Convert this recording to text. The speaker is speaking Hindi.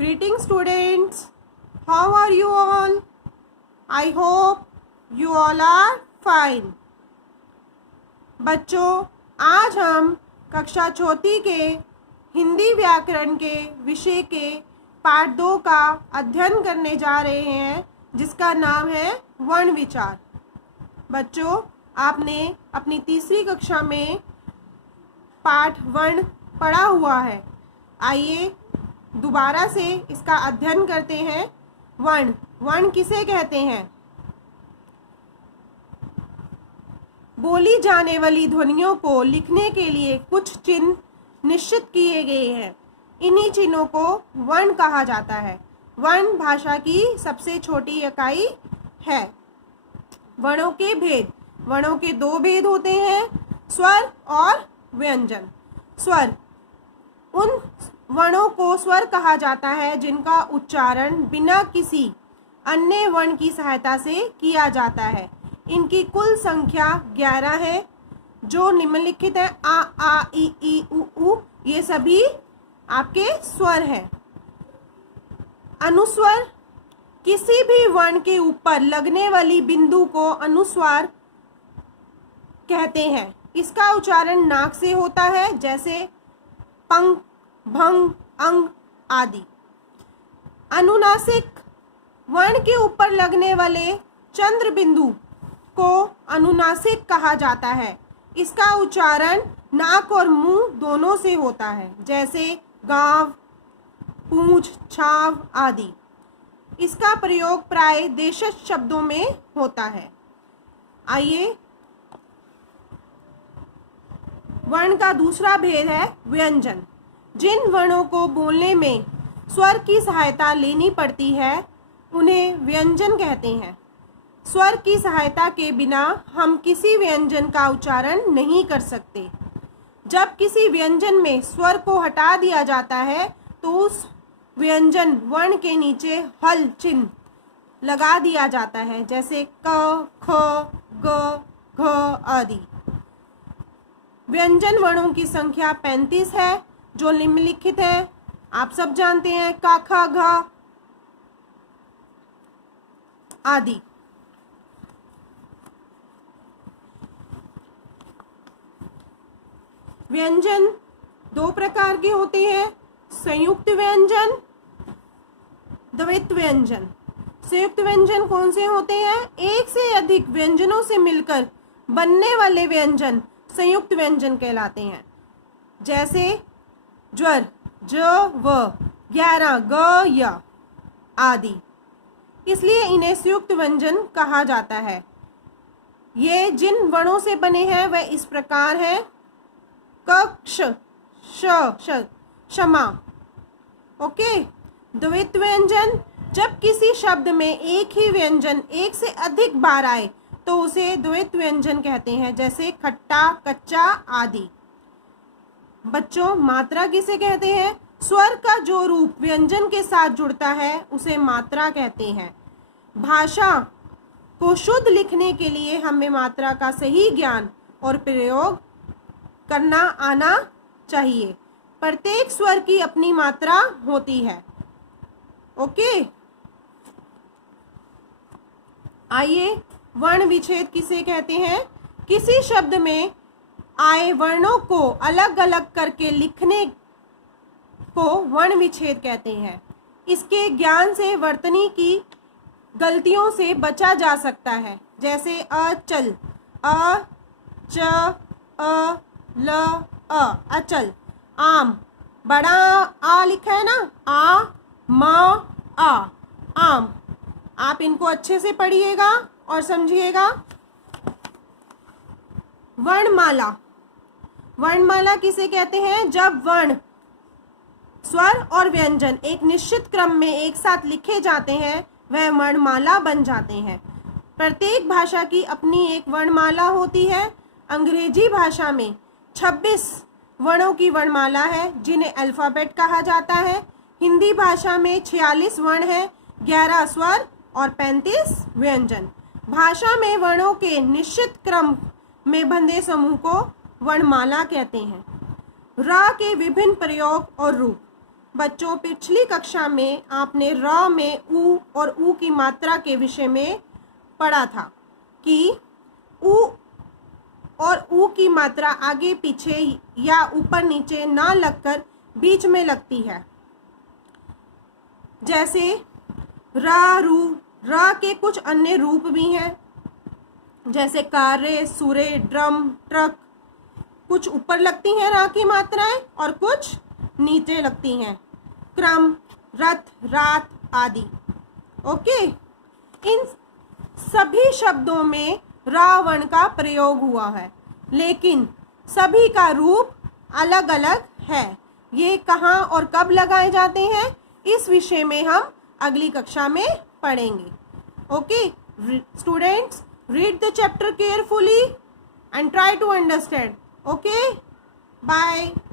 Greetings students, how are you all? I hope you all are fine. बच्चों, आज हम कक्षा चौथी के हिंदी व्याकरण के विषय के पाठ 2 का अध्ययन करने जा रहे हैं, जिसका नाम है वर्ण विचार। बच्चों, आपने अपनी तीसरी कक्षा में पाठ वर्ण पढ़ा हुआ है। आइए दोबारा से इसका अध्ययन करते हैं। वर्ण, वर्ण किसे कहते हैं? बोली जाने वाली ध्वनियों को लिखने के लिए कुछ चिन्ह निश्चित किए गए हैं। इन्हीं चिन्हों को वर्ण कहा जाता है। वर्ण भाषा की सबसे छोटी इकाई है। वर्णों के भेद, वर्णों के 2 भेद होते हैं, स्वर और व्यंजन। स्वर, उन वर्णों को स्वर कहा जाता है जिनका उच्चारण बिना किसी अन्य वर्ण की सहायता से किया जाता है। इनकी कुल संख्या 11 है, जो निम्नलिखित है। आ ई उ ये सभी आपके स्वर हैं। अनुस्वर, किसी भी वर्ण के ऊपर लगने वाली बिंदु को अनुस्वार कहते हैं। इसका उच्चारण नाक से होता है, जैसे पंख, भंग, अंग आदि। अनुनासिक, वर्ण के ऊपर लगने वाले चंद्र बिंदु को अनुनासिक कहा जाता है। इसका उच्चारण नाक और मुंह दोनों से होता है, जैसे गांव, पूंछ, छाव आदि। इसका प्रयोग प्राय देशज शब्दों में होता है। आइए, वर्ण का दूसरा भेद है व्यंजन। जिन वर्णों को बोलने में स्वर की सहायता लेनी पड़ती है, उन्हें व्यंजन कहते हैं। स्वर की सहायता के बिना हम किसी व्यंजन का उच्चारण नहीं कर सकते। जब किसी व्यंजन में स्वर को हटा दिया जाता है, तो उस व्यंजन वर्ण के नीचे हल चिन्ह लगा दिया जाता है, जैसे क, ख, ग, घ आदि। व्यंजन वर्णों की संख्या 35 है, जो निम्नलिखित है। आप सब जानते हैं, क, ख, घ आदि। व्यंजन 2 प्रकार के होते हैं, संयुक्त व्यंजन, द्वैत व्यंजन। संयुक्त व्यंजन कौन से होते हैं? एक से अधिक व्यंजनों से मिलकर बनने वाले व्यंजन संयुक्त व्यंजन कहलाते हैं, जैसे ज्वर, ज, व, 11, ग, य आदि। इसलिए इन्हें संयुक्त व्यंजन कहा जाता है। ये जिन वर्णों से बने हैं वह इस प्रकार है: क, क्ष, श, क्षमा। ओके। द्वैत व्यंजन, जब किसी शब्द में एक ही व्यंजन एक से अधिक बार आए तो उसे द्वैत व्यंजन कहते हैं, जैसे खट्टा, कच्चा आदि। बच्चों, मात्रा किसे कहते हैं? स्वर का जो रूप व्यंजन के साथ जुड़ता है उसे मात्रा कहते हैं। भाषा को शुद्ध लिखने के लिए हमें मात्रा का सही ज्ञान और प्रयोग करना आना चाहिए। प्रत्येक स्वर की अपनी मात्रा होती है। ओके। आइए, वर्ण विच्छेद किसे कहते हैं? किसी शब्द में आए वर्णों को अलग अलग करके लिखने को वर्ण विच्छेद कहते हैं। इसके ज्ञान से वर्तनी की गलतियों से बचा जा सकता है, जैसे अचल, अ, च, अ, ल, अ, अचल। आम, बड़ा आ लिखा है ना, आ, म, आ, आम। आप इनको अच्छे से पढ़िएगा और समझिएगा। वर्णमाला, वर्णमाला किसे कहते हैं? जब वर्ण, स्वर और व्यंजन एक निश्चित क्रम में एक साथ लिखे जाते हैं, वह वर्णमाला बन जाते हैं। प्रत्येक भाषा की अपनी एक वर्णमाला होती है। अंग्रेजी भाषा में 26 वर्णों की वर्णमाला है, जिन्हें अल्फाबेट कहा जाता है। हिंदी भाषा में 46 वर्ण हैं, 11 स्वर और 35 व्यंजन। भाषा में वर्णों के निश्चित क्रम में बंधे समूह को वर्णमाला कहते हैं। र के विभिन्न प्रयोग और रूप। बच्चों, पिछली कक्षा में आपने र में उ और ऊ की मात्रा के विषय में पढ़ा था कि उ और ऊ की मात्रा आगे पीछे या ऊपर नीचे ना लगकर बीच में लगती है। जैसे रा, रू, रा के कुछ अन्य रूप भी हैं, जैसे कार्य, सूर्य, ड्रम, ट्रक। कुछ ऊपर लगती हैं रा की मात्राएं और कुछ नीचे लगती हैं। क्रम, रथ, रात आदि। ओके, इन सभी शब्दों में रावण का प्रयोग हुआ है, लेकिन सभी का रूप अलग अलग है। ये कहाँ और कब लगाए जाते हैं, इस विषय में हम अगली कक्षा में पढ़ेंगे। Okay students, read the chapter carefully and try to understand. Okay, bye.